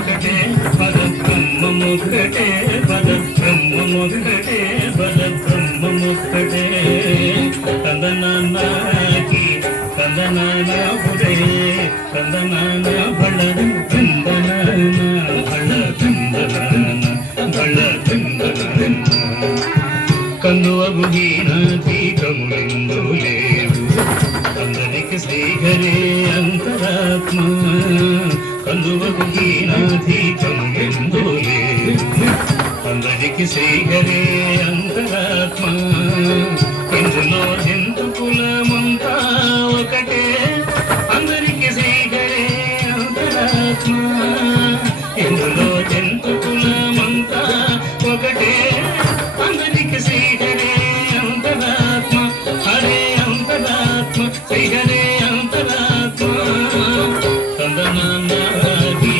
ఒకటే పరబ్రహ్మమొక్కటే పరబ్రహ్మమొక్కటే పరబ్రహ్మమొక్కటే కందనాకి కందనాన బుడే కందనాన బళ కందనాన బళ కందనాన బళ కందనాన కందువగు హీనాతీకములెందు లేవు అందరికి శ్రీహరే అంతరాత్మ కందువగు హీనాతీకములెందు లేవు అందరికి శ్రీహరే అంతరాత్మ ఇందులో జంతు కులమంతా ఒకటే అందరికి శ్రీహరే అంతరాత్మ ఇందులో జంతు కులమంతా ఒకటే అందరికి శ్రీహరే అంతరాత్మ హరే అంతరాత్మ శ్రీహరే అంతరాత్మ కందనానాగి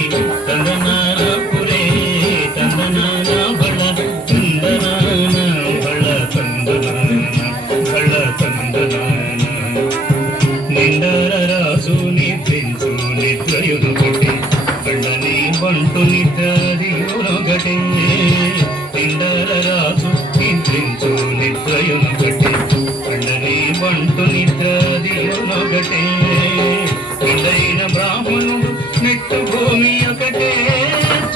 కందనాన పురే కందనాన బళ కందనాన బళ కందనాన బళ కందనాన నిండర రాసు నిద్రించు నిద్రయును కొట్టి కళ్ళని బంటు నిద్రదియునొకటే నిండర రాసు నిద్రించు నిద్రయును కొట్టి కళ్ళని బంటు నిద్రదియునొకటే నిండైన బ్రాహ్మణుడు నెట్టు భూమి ఒకటే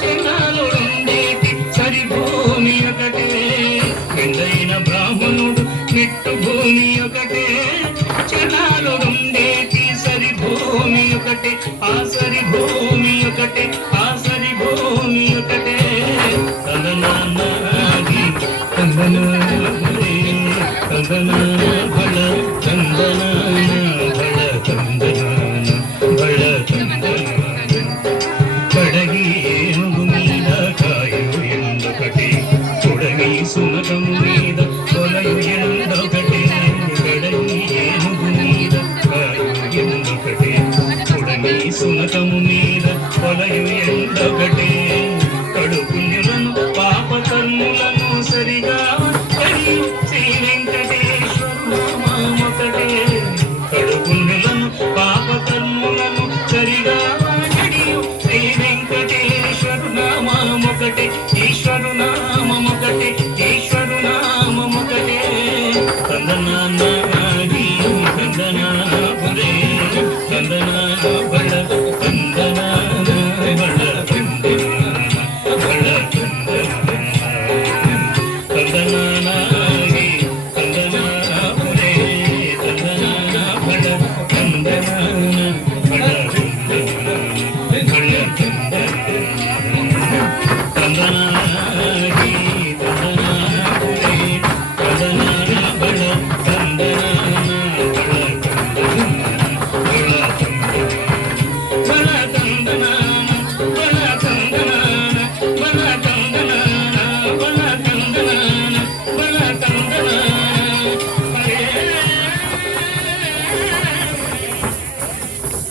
చిన్నాలుండేటి సరి భూమి ఒకటే నిండైన బ్రాహ్మణుడు నెట్టు భూమి ఒకటే చిన్నాలుండేటి సరి భూమి ఒకటే ఆ సరి భూమి ఒకటే ఆ సరి భూమి ఒకటే కందనాగి కందనాన కందనాన బళ కందనాన బళ కందనాన బళ కందనాన కడగి ఏనుగు మీద కాయు ఎందొకటి కొడగి సునకము మీద కొలయు ఎందొకటి కడగి ఏనుగు మీద కాయు ఎందొకటి కొడగి సునకము మీద కొలయు ఎందొకటి కడు పుణ్యులను పాప కర్ములను సరిగా కడియు శ్రీ వెంకటేశ్వరు నామమొకటే కడు పుణ్యులను పాప కర్ములను సరిగా కడియు శ్రీ వెంకటేశ్వరు నామమొకటే